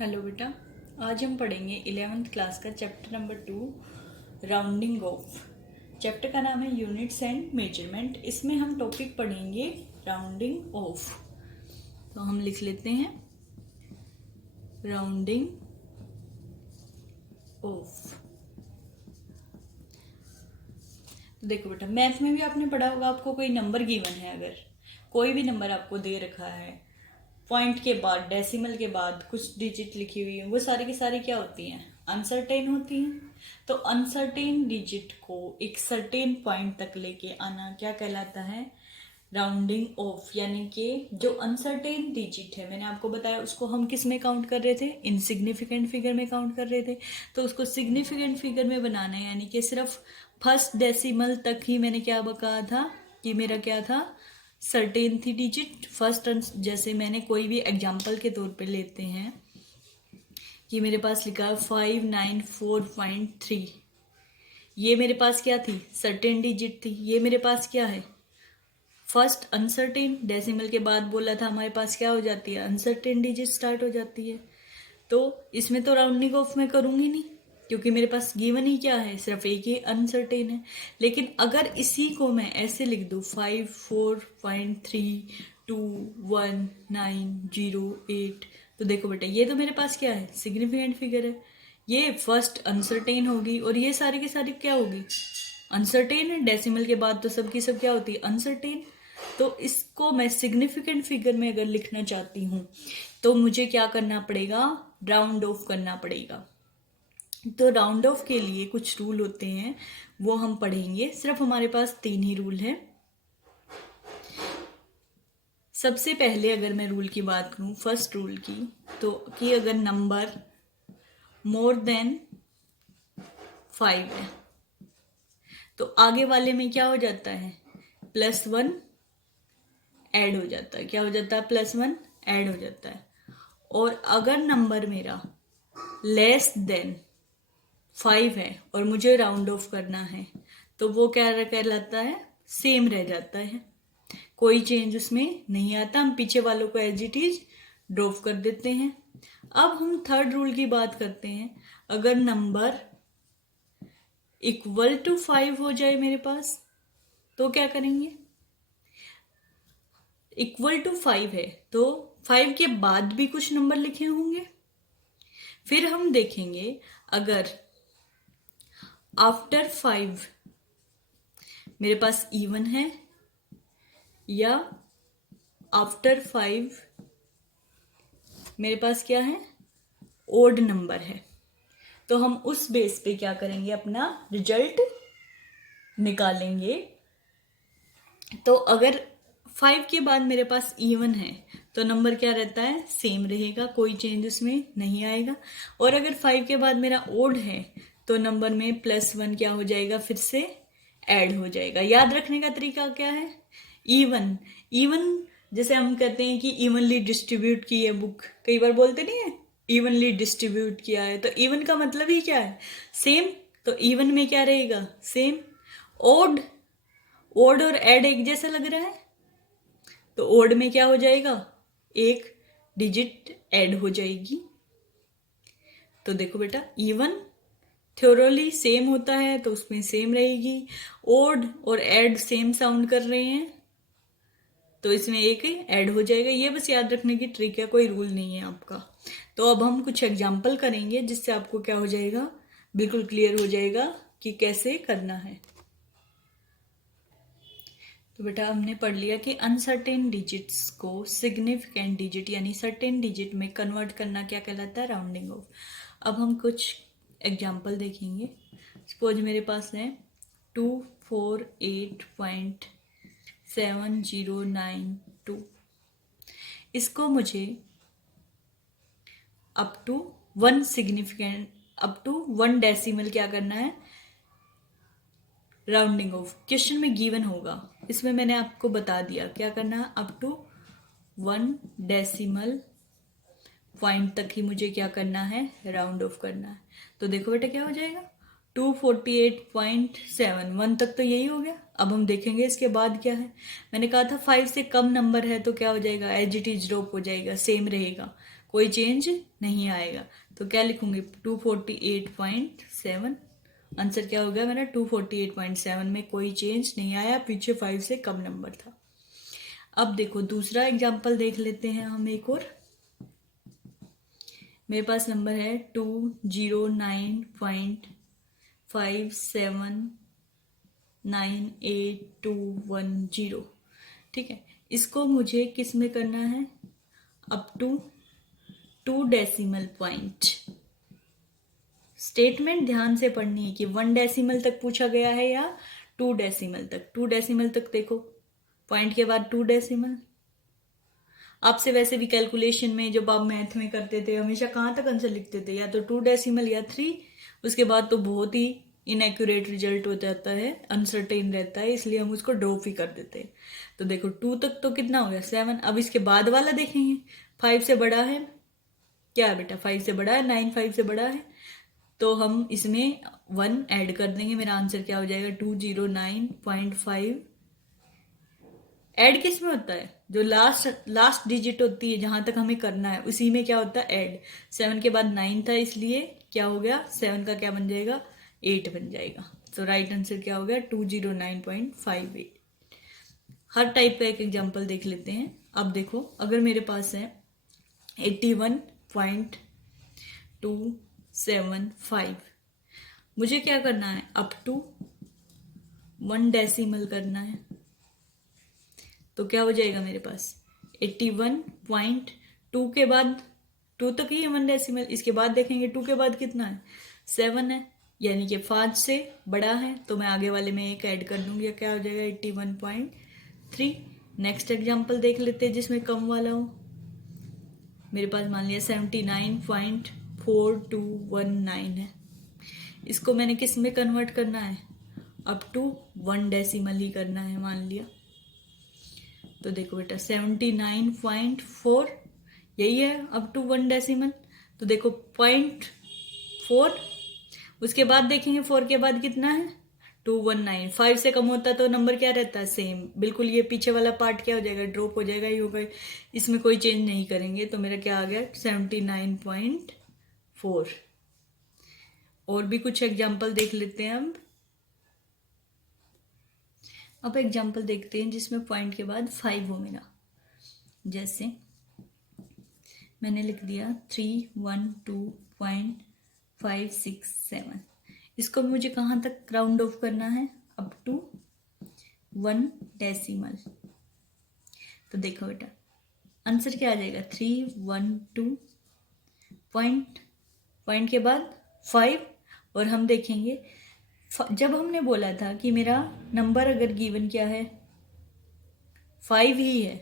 Hello बेटा। आज हम पढ़ेंगे 11th क्लास का chapter number 2 rounding off. Chapter का नाम है यूनिट्स एंड मेजरमेंट। इसमें हम टॉपिक पढ़ेंगे राउंडिंग ऑफ। तो हम लिख लेते हैं राउंडिंग ऑफ। तो देखो बेटा, मैथ में भी आपने पढ़ा होगा, आपको कोई नंबर गिवन है, अगर कोई भी नंबर आपको दे रखा है, पॉइंट के बाद डेसिमल के बाद कुछ डिजिट लिखी हुई है, वो सारी की सारी क्या होती हैं? अनसर्टेन होती हैं। तो अनसर्टेन डिजिट को एक सर्टेन पॉइंट तक लेके आना क्या कहलाता है? Rounding off. यानी कि जो अनसर्टेन डिजिट है, मैंने आपको बताया, उसको हम किस में काउंट कर रहे थे? इनसिग्निफिकेंट फिगर में काउंट कर रहे थे। तो उसको सिग्निफिकेंट फिगर में बनाना है, यानी कि सिर्फ फर्स्ट डेसिमल तक ही मैंने क्या कहा था कि मेरा क्या था? सर्टेन थी डिजिट फर्स्ट। जैसे मैंने कोई भी एग्जांपल के तौर पे लेते हैं कि मेरे पास लिखा है 594.3, ये मेरे पास क्या थी? सर्टेन डिजिट थी। ये मेरे पास क्या है? First uncertain. डेसिमल के बाद बोला था हमारे पास क्या हो जाती है? अनसर्टेन डिजिट स्टार्ट हो जाती है। तो इसमें तो राउंडिंग ऑफ मैं करूंगी नहीं, क्योंकि मेरे पास गिवन ही क्या है? सिर्फ एक ही अनसर्टेन है। लेकिन अगर इसी को मैं ऐसे लिख दूं 54.32190.8, तो देखो बेटा, ये तो मेरे पास क्या है? सिग्निफिकेंट फिगर है। ये फर्स्ट अनसर्टेन होगी और ये सारी की सारी क्या होगी? अनसर्टेन है। डेसिमल के बाद तो सबकी सब क्या होती है? अनसर्टेन। तो इसको मैं सिग्निफिकेंट फिगर में अगर लिखना चाहती हूँ तो मुझे क्या करना पड़ेगा? राउंड ऑफ करना पड़ेगा। तो राउंड ऑफ के लिए कुछ रूल होते हैं, वो हम पढ़ेंगे। सिर्फ हमारे पास 3 ही रूल है। सबसे पहले अगर मैं रूल की बात करूं, फर्स्ट रूल की, तो कि अगर नंबर मोर देन 5 है तो आगे वाले में क्या हो जाता है? +1 ऐड हो जाता है। क्या हो जाता है? +1 ऐड हो जाता है। और अगर नंबर मेरा लेस देन 5 है और मुझे राउंड ऑफ करना है तो वो क्या कहलाता है? सेम रह जाता है, कोई चेंज उसमें नहीं आता। हम पीछे वालों को एज इट इज ड्रॉप कर देते हैं। अब हम थर्ड रूल की बात करते हैं। अगर नंबर इक्वल टू 5 हो जाए मेरे पास तो क्या करेंगे? इक्वल टू 5 है तो 5 के बाद भी कुछ नंबर लिखे होंगे। फिर हम देखेंगे अगर आफ्टर 5 मेरे पास इवन है या आफ्टर 5 मेरे पास क्या है? ओड नंबर है। तो हम उस बेस पे क्या करेंगे? अपना रिजल्ट निकालेंगे। तो अगर 5 के बाद मेरे पास इवन है तो नंबर क्या रहता है? सेम रहेगा, कोई चेंज उसमें नहीं आएगा। और अगर 5 के बाद मेरा ओड है तो नंबर में +1 क्या हो जाएगा? फिर से ऐड हो जाएगा। याद रखने का तरीका क्या है? इवन इवन जैसे हम कहते हैं कि इवनली डिस्ट्रीब्यूट की है बुक, कई बार बोलते नहीं है इवनली डिस्ट्रीब्यूट किया है, तो इवन का मतलब ही क्या है? सेम। तो इवन में क्या रहेगा? सेम। ओड ओड और ऐड एक जैसा लग रहा है तो ओड में क्या हो जाएगा? एक डिजिट ऐड हो जाएगी। तो देखो बेटा, इवन थ्योरली सेम होता है तो उसमें सेम रहेगी। ओड और ऐड सेम साउंड कर रहे हैं तो इसमें एक ही ऐड हो जाएगा। ये बस याद रखने की ट्रिक है, कोई रूल नहीं है आपका। तो अब हम कुछ एग्जाम्पल करेंगे जिससे आपको क्या हो जाएगा? बिल्कुल क्लियर हो जाएगा कि कैसे करना है। तो बेटा, हमने पढ़ लिया कि अनसर्टेन डिजिट्स को सिग्निफिकेंट डिजिट यानी सर्टेन डिजिट में कन्वर्ट करना क्या कहलाता है? Rounding off. अब हम कुछ एग्जाम्पल देखेंगे। सपोज मेरे पास है 248.7092। इसको मुझे अप टू 1 डेसिमल क्या करना है? Rounding off. क्वेश्चन में गिवन होगा, इसमें मैंने आपको बता दिया क्या करना है। अप टू 1 डेसिमल पॉइंट तक ही मुझे क्या करना है? राउंड ऑफ करना है। तो देखो बेटा क्या हो जाएगा? 248.7 तक तो यही हो गया। अब हम देखेंगे इसके बाद क्या है। मैंने कहा था 5 से कम नंबर है तो क्या हो जाएगा? एज इट इज ड्रॉप हो जाएगा, सेम रहेगा। कोई चेंज नहीं आएगा। तो क्या लिखूंगी 248.7। आंसर क्या हो गया मेरा 248.7 में कोई चेंज नहीं आया, पीछे 5 से कम नंबर था। अब देखो दूसरा एग्जाम्पल देख लेते हैं हम एक और। मेरे पास नंबर है 209.5798.210। ठीक है, इसको मुझे किस में करना है, up to 2 decimal point. Statement ध्यान से पढ़नी है कि 1 डेसिमल तक पूछा गया है या 2 डेसिमल तक। 2 डेसिमल तक देखो, पॉइंट के बाद 2 डेसिमल। आपसे वैसे भी कैलकुलेशन में जब आप मैथ में करते थे हमेशा कहाँ तक आंसर लिखते थे, या तो 2 डेसिमल या 3, उसके बाद तो बहुत ही इनएक्यूरेट रिजल्ट हो जाता है, अनसर्टेन रहता है, इसलिए हम उसको ड्रॉप ही कर देते हैं। तो देखो 2 तक तो कितना हो गया 7। अब इसके बाद वाला देखेंगे, 5 से बड़ा है, क्या है बेटा 5 से बड़ा है, 9 5 से बड़ा है, तो हम इसमें 1 ऐड कर देंगे। मेरा आंसर क्या हो जाएगा 209.5। ऐड किस में होता है, जो लास्ट डिजिट होती है जहां तक हमें करना है उसी में क्या होता है ऐड। 7 के बाद 9 था, इसलिए क्या हो गया 7 का क्या बन जाएगा 8 बन जाएगा। तो राइट आंसर क्या हो गया 209.58। हर टाइप का एक एग्जांपल देख लेते हैं। अब देखो अगर मेरे पास है 81.275, मुझे क्या करना है अप टू 1 डेसिमल करना है। तो क्या हो जाएगा मेरे पास 81.2 के बाद 2 तक ही है 1 डेसिमल, इसके बाद देखेंगे 2 के बाद कितना है 7 है, यानी कि 5 से बड़ा है, तो मैं आगे वाले में एक ऐड कर दूंगी, क्या हो जाएगा 81.3। नेक्स्ट एग्जांपल देख लेते हैं जिसमें कम वाला हो। मेरे पास मान लिया 79.4219 है, इसको मैंने किस में कन्वर्ट करना है, अप टू 1 डेसिमल ही करना है मान लिया। तो देखो बेटा 79.4 यही है अप टू 1 डेसिमल। तो देखो 0.4, उसके बाद देखेंगे 4 के बाद कितना है 219। 5 से कम होता है तो नंबर क्या रहता है सेम, बिल्कुल ये पीछे वाला पार्ट क्या हो जाएगा ड्रॉप हो जाएगा, ही होगा, इसमें कोई चेंज नहीं करेंगे। तो मेरा क्या आ गया 79.4। और भी कुछ एग्जाम्पल देख लेते हैं हम। अब एग्जाम्पल देखते हैं जिसमें पॉइंट के बाद 5 हो मेरा। जैसे मैंने लिख दिया 312.567, इसको मुझे कहाँ तक राउंड ऑफ करना है अप टू 1 डेसिमल। तो देखो बेटा आंसर क्या आ जाएगा 312 पॉइंट के बाद 5। और हम देखेंगे जब हमने बोला था कि मेरा नंबर अगर गिवन क्या है 5 ही है,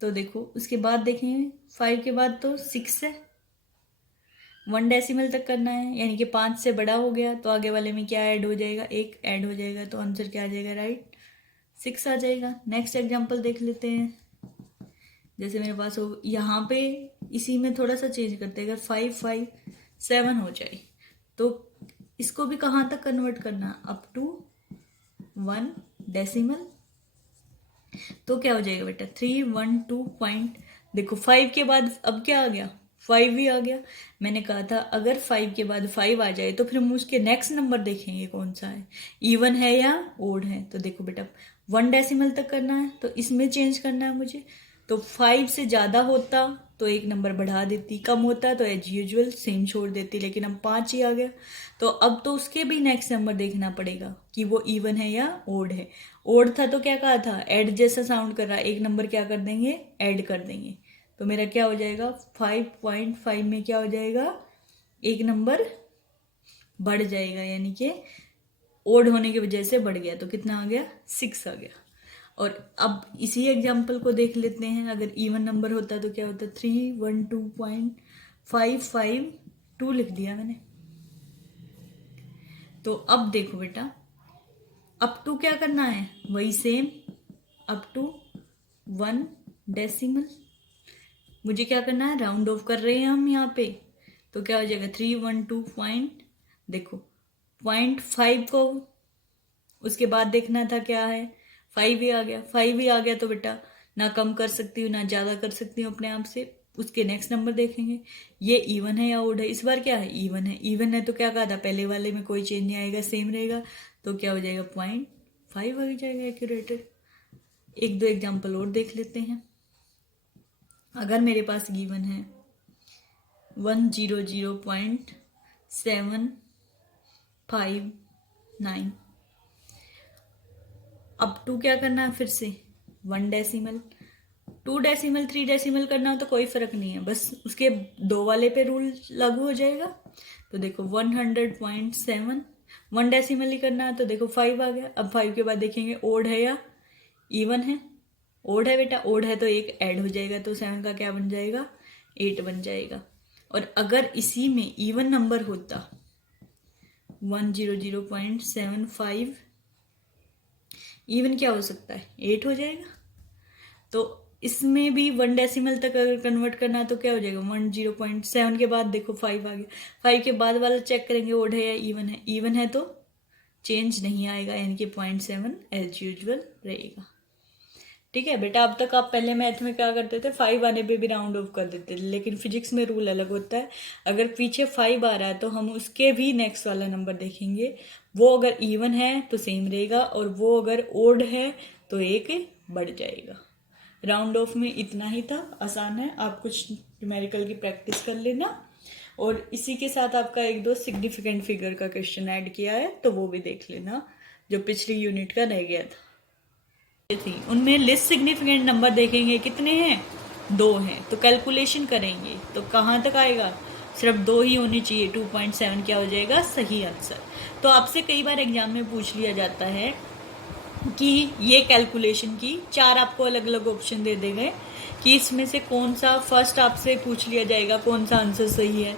तो देखो उसके बाद देखेंगे 5 के बाद तो 6 है, 1 डेसिमल तक करना है, यानी कि 5 से बड़ा हो गया, तो आगे वाले में क्या ऐड हो जाएगा 1 ऐड हो जाएगा, तो आंसर क्या आ जाएगा राइट 6 आ जाएगा। नेक्स्ट एग्जांपल देख लेते हैं। जैसे मेरे पास हो यहाँ पे इसी में थोड़ा सा चेंज करते हैं, अगर 5 5 7 हो जाए तो इसको भी कहाँ तक कन्वर्ट करना अप टू 1 डेसिमल। तो क्या हो जाएगा बेटा 312 पॉइंट, देखो 5 के बाद अब क्या आ गया 5 ही आ गया। मैंने कहा था अगर 5 के बाद 5 आ जाए तो फिर हम उसके नेक्स्ट नंबर देखेंगे कौन सा है, इवन है या ओड है। तो देखो बेटा 1 डेसिमल तक करना है तो इसमें चेंज करना है मुझे। तो 5 से ज्यादा होता तो एक नंबर बढ़ा देती, कम होता तो एज यूजुअल सेम छोड़ देती, लेकिन अब 5 ही आ गया। तो अब तो उसके भी नेक्स्ट नंबर देखना पड़ेगा कि वो इवन है या ओड है। ओड था तो क्या कहा था ऐड जैसा साउंड कर रहा है, एक नंबर क्या कर देंगे ऐड कर देंगे। तो मेरा क्या हो जाएगा 5.5 में क्या हो जाएगा एक नंबर बढ़ जाएगा, यानी कि ओड होने की वजह से बढ़ गया, तो कितना आ गया 6 आ गया। और अब इसी एग्जाम्पल को देख लेते हैं, अगर इवन नंबर होता तो क्या होता 312.552 लिख दिया मैंने। तो अब देखो बेटा अप टू क्या करना है वही सेम, अप टू 1 डेसिमल। मुझे क्या करना है राउंड ऑफ कर रहे हैं हम यहाँ पे, तो क्या हो जाएगा 312 पॉइंट, देखो 0.5 को उसके बाद देखना था क्या है 5 ही आ गया, 5 ही आ गया तो बेटा ना कम कर सकती हूँ ना ज़्यादा कर सकती हूँ अपने आप से। उसके नेक्स्ट नंबर देखेंगे ये इवन है या ओड है। इस बार क्या है, इवन है। इवन है तो क्या कहा था, पहले वाले में कोई चेंज नहीं आएगा, सेम रहेगा, तो क्या हो जाएगा 0.5 आ जाएगा एक्यूरेट। एक दो एग्जाम्पल और देख लेते हैं। अगर मेरे पास गिवन है 100.759, अब टू क्या करना है, फिर से 1 डेसिमल, 2 डेसिमल 3 डेसिमल करना हो तो कोई फर्क नहीं है, बस उसके दो वाले पे रूल लागू हो जाएगा। तो देखो 100.7 1 डेसिमल ही करना है, तो देखो 5 आ गया। अब 5 के बाद देखेंगे ओड है या इवन है। ओड है बेटा, ओड है तो एक ऐड हो जाएगा, तो 7 का क्या बन जाएगा, 8 बन जाएगा। और अगर इसी में इवन नंबर होता 100.75, इवन क्या हो सकता है, 8 हो जाएगा। तो इसमें भी 1 डेसिमल तक अगर कन्वर्ट करना है तो क्या हो जाएगा, 10.7 के बाद देखो 5 आ गया। 5 के बाद वाला चेक करेंगे ओड है या इवन है। इवन है तो चेंज नहीं आएगा, यानी कि 0.7 एज यूजुअल रहेगा। ठीक है बेटा, अब तक आप पहले मैथ में क्या करते थे, 5 आने पे भी राउंड ऑफ कर देते थे, लेकिन फिजिक्स में रूल अलग होता है। अगर पीछे 5 आ रहा है तो हम उसके भी नेक्स्ट वाला नंबर देखेंगे, वो अगर इवन है तो सेम रहेगा, और वो अगर ओड है तो एक बढ़ जाएगा। राउंड ऑफ में इतना ही था, आसान है। आप कुछ न्यूमेरिकल की प्रैक्टिस कर लेना, और इसी के साथ आपका एक दो सिग्निफिकेंट फिगर का क्वेश्चन ऐड किया है तो वो भी देख लेना, जो पिछली यूनिट का रह गया था। थी उनमें लिस्ट सिग्निफिकेंट नंबर देखेंगे, कितने हैं, 2 हैं, तो कैलकुलेशन करेंगे तो कहाँ तक आएगा, सिर्फ 2 ही होनी चाहिए। 2.7 क्या हो जाएगा सही आंसर। तो आपसे कई बार एग्जाम में पूछ लिया जाता है कि ये कैलकुलेशन की 4 आपको अलग अलग ऑप्शन दे देंगे कि इसमें से कौन सा, फर्स्ट आपसे पूछ लिया जाएगा कौन सा आंसर सही है।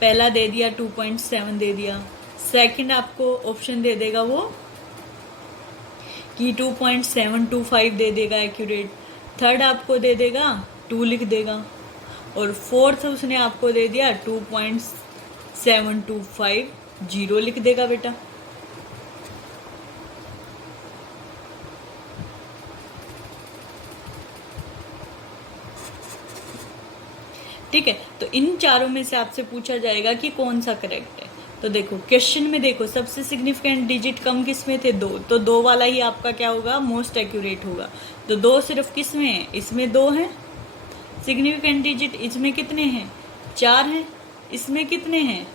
पहला दे दिया 2.7 दे दिया, सेकंड आपको ऑप्शन दे देगा वो कि 2.725 दे देगा एक्यूरेट, थर्ड आपको दे देगा 2 लिख देगा, और फोर्थ उसने आपको दे दिया 2.725 0 लिख देगा बेटा। ठीक है, तो इन चारों में से आपसे पूछा जाएगा कि कौन सा करेक्ट है। तो देखो क्वेश्चन में देखो सबसे सिग्निफिकेंट डिजिट कम किस में थे, 2, तो 2 वाला ही आपका क्या होगा, मोस्ट एक्यूरेट होगा। तो 2 सिर्फ किस में है, इसमें 2 हैं सिग्निफिकेंट डिजिट, इसमें कितने हैं, 4 हैं, इसमें कितने हैं,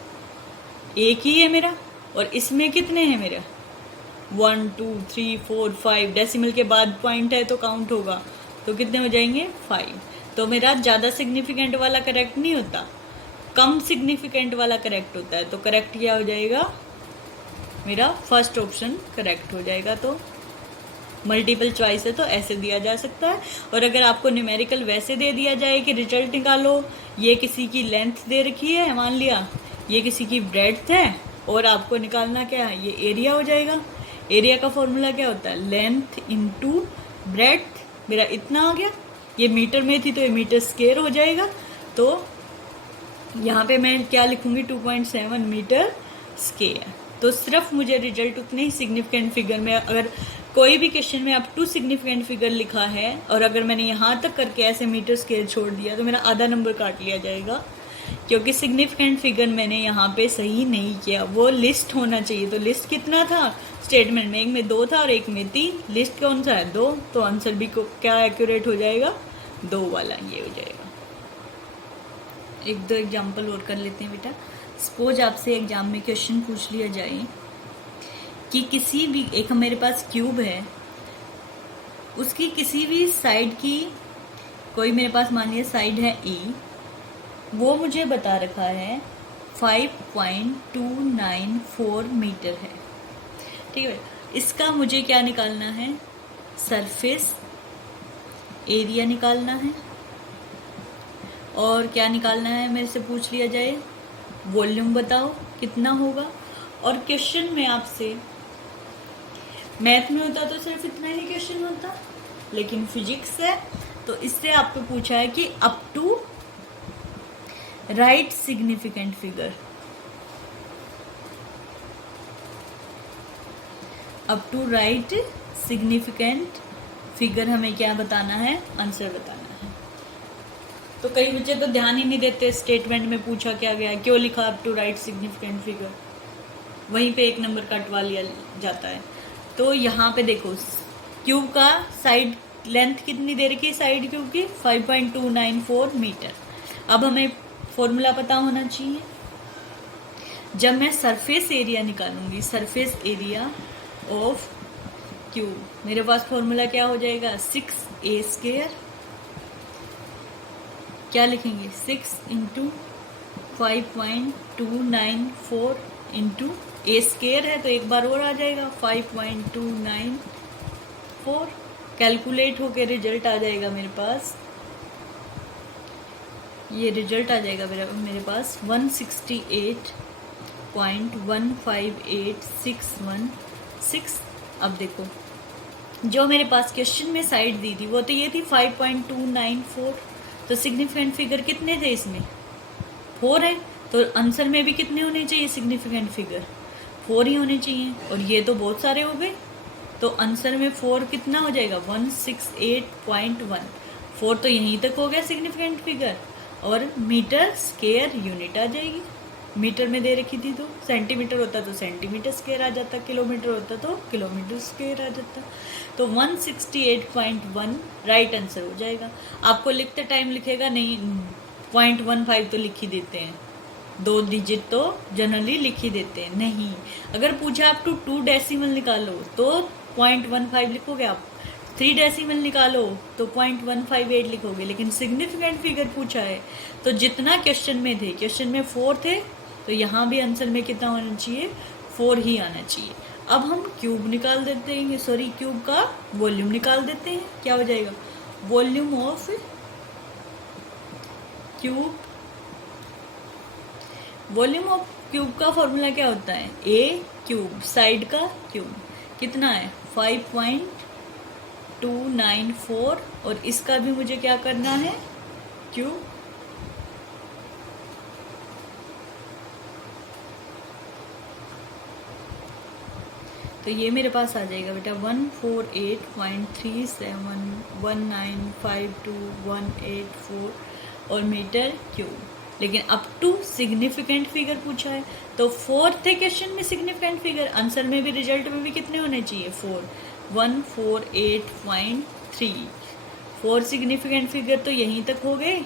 1 ही है मेरा, और इसमें कितने हैं मेरा 1 2 3 4 5, डेसिमल के बाद पॉइंट है तो काउंट होगा, तो कितने हो जाएंगे 5। तो मेरा ज़्यादा सिग्निफिकेंट वाला करेक्ट नहीं होता, कम सिग्निफिकेंट वाला करेक्ट होता है। तो करेक्ट क्या हो जाएगा मेरा, फर्स्ट ऑप्शन करेक्ट हो जाएगा। तो मल्टीपल चॉइस है तो ऐसे दिया जा सकता है। और अगर आपको न्यूमेरिकल वैसे दे दिया जाए कि रिजल्ट निकालो, ये किसी की लेंथ दे रखी है, मान लिया ये किसी की ब्रेड्थ है, और आपको निकालना क्या है, ये एरिया हो जाएगा। एरिया का फॉर्मूला क्या होता है, लेंथ इंटू ब्रेड्थ, मेरा इतना आ गया, ये मीटर में थी तो ये मीटर स्क्वायर हो जाएगा। तो यहाँ पे मैं क्या लिखूंगी 2.7 मीटर स्क्वायर। तो सिर्फ मुझे रिजल्ट उतने ही सिग्निफिकेंट फिगर में, अगर कोई भी क्वेश्चन में अप टू सिग्निफिकेंट फिगर लिखा है और अगर मैंने यहाँ तक करके ऐसे मीटर स्क्वायर छोड़ दिया तो मेरा आधा नंबर काट लिया जाएगा, क्योंकि सिग्निफिकेंट फिगर मैंने यहाँ पे सही नहीं किया, वो लिस्ट होना चाहिए। तो लिस्ट कितना था स्टेटमेंट में, एक में 2 था और एक में 3, लिस्ट कौन सा है 2, तो आंसर भी को क्या एक्यूरेट हो जाएगा 2 वाला, ये हो जाएगा। एक दो एग्जाम्पल और कर लेते हैं बेटा। सपोज आपसे एग्जाम में क्वेश्चन पूछ लिया जाए कि किसी भी एक मेरे पास क्यूब है, उसकी किसी भी साइड की, कोई मेरे पास मान लिया साइड है ए, वो मुझे बता रखा है 5.294 मीटर है। ठीक है, इसका मुझे क्या निकालना है, सरफेस एरिया निकालना है, और क्या निकालना है मेरे से पूछ लिया जाए, वॉल्यूम बताओ कितना होगा। और क्वेश्चन में आपसे, मैथ में होता तो सिर्फ इतना ही क्वेश्चन होता, लेकिन फिजिक्स है तो इससे आपको पूछा है कि up to right significant figure, up to right significant figure हमें क्या बताना है, आंसर बताना है। तो कई बच्चे तो ध्यान ही नहीं देते, स्टेटमेंट में पूछा क्या गया, क्यों लिखा up to right significant figure, वहीं पे 1 नंबर कटवा लिया जाता है। तो यहाँ पे देखो क्यूब का साइड लेंथ कितनी दे रखी है, साइड क्यूब की 5.294 मीटर। अब हमें फॉर्मूला पता होना चाहिए। जब मैं सरफेस एरिया निकालूंगी, सरफेस एरिया ऑफ क्यूब, मेरे पास फॉर्मूला क्या हो जाएगा, 6a², क्या लिखेंगे 6 इंटू 5.294 इंटू a² है तो एक बार और आ जाएगा 5.294, कैलकुलेट होके रिजल्ट आ जाएगा मेरे पास, ये रिजल्ट आ जाएगा मेरे पास 168.158616। अब देखो जो मेरे पास क्वेश्चन में साइड दी थी वो तो ये थी 5.294, तो सिग्निफिकेंट फिगर कितने थे इसमें, 4 है, तो आंसर में भी कितने होने चाहिए सिग्निफिकेंट फिगर, 4 ही होने चाहिए, और ये तो बहुत सारे हो गए, तो आंसर में 4 कितना हो जाएगा 168.1, 4 तो यहीं तक हो गया सिग्निफिकेंट फिगर, और मीटर स्क्वायर यूनिट आ जाएगी, मीटर में दे रखी थी तो सेंटीमीटर होता तो सेंटीमीटर स्क्वायर आ जाता, किलोमीटर होता तो किलोमीटर स्क्वायर आ जाता, तो 168.1 राइट आंसर हो जाएगा। आपको लिखते टाइम लिखेगा नहीं, 0.15 तो लिख ही देते हैं, 2 डिजिट तो जनरली लिख ही देते हैं, नहीं, अगर पूछा आप 2 डेसिमल निकालो तो 0.15 लिखोगे आप, 3 डेसिमल निकालो तो 0.158 लिखोगे, लेकिन सिग्निफिकेंट फिगर पूछा है तो जितना क्वेश्चन में थे, क्वेश्चन में 4 थे, तो यहाँ भी आंसर में कितना होना चाहिए, 4 ही आना चाहिए। अब हम क्यूब निकाल देते हैं, सॉरी क्यूब का वॉल्यूम निकाल देते हैं, क्या हो जाएगा volume of cube, volume of cube का फॉर्मूला क्या होता है, ए क्यूब, साइड का क्यूब कितना है 5.294, और इसका भी मुझे क्या करना है क्यूब, तो ये मेरे पास आ जाएगा बेटा 148.37195218 और मीटर क्यूब, लेकिन अप टू सिग्निफिकेंट फिगर पूछा है, तो 4 थे क्वेश्चन में सिग्निफिकेंट फिगर, आंसर में भी रिजल्ट में भी कितने होने चाहिए 4, 148.3, 4 सिग्निफिकेंट फिगर तो यहीं तक हो गए,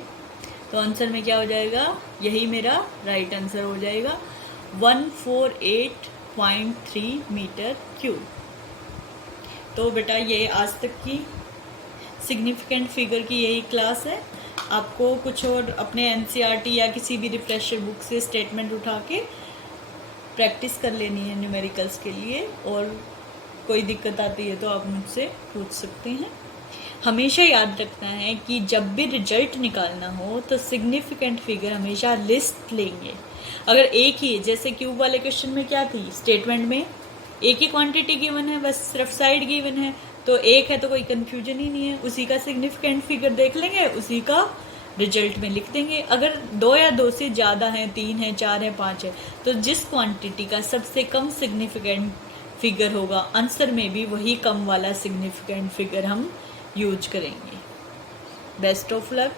तो आंसर में क्या हो जाएगा, यही मेरा राइट आंसर हो जाएगा 148.3 मीटर क्यूब। तो बेटा ये आज तक की सिग्निफिकेंट फिगर की यही क्लास है, आपको कुछ और अपने एनसीईआरटी या किसी भी रिफ्रेशर बुक से स्टेटमेंट उठा के प्रैक्टिस कर लेनी है न्यूमेरिकल्स के लिए, और कोई दिक्कत आती है तो आप मुझसे पूछ सकते हैं। हमेशा याद रखना है कि जब भी रिजल्ट निकालना हो तो सिग्निफिकेंट फिगर हमेशा लिस्ट लेंगे, अगर एक ही, जैसे क्यूब वाले क्वेश्चन में क्या थी, स्टेटमेंट में एक ही क्वांटिटी गिवन है, बस सिर्फ साइड गिवन है, तो एक है तो कोई कंफ्यूजन ही नहीं है, उसी का सिग्निफिकेंट फिगर देख लेंगे, उसी का रिजल्ट में लिख देंगे। अगर 2 या 2 से ज़्यादा है, 3 है, 4 है, 5 है, तो जिस क्वांटिटी का सबसे कम सिग्निफिकेंट फिगर होगा आंसर में भी वही कम वाला सिग्निफिकेंट फिगर हम यूज करेंगे। Best of luck.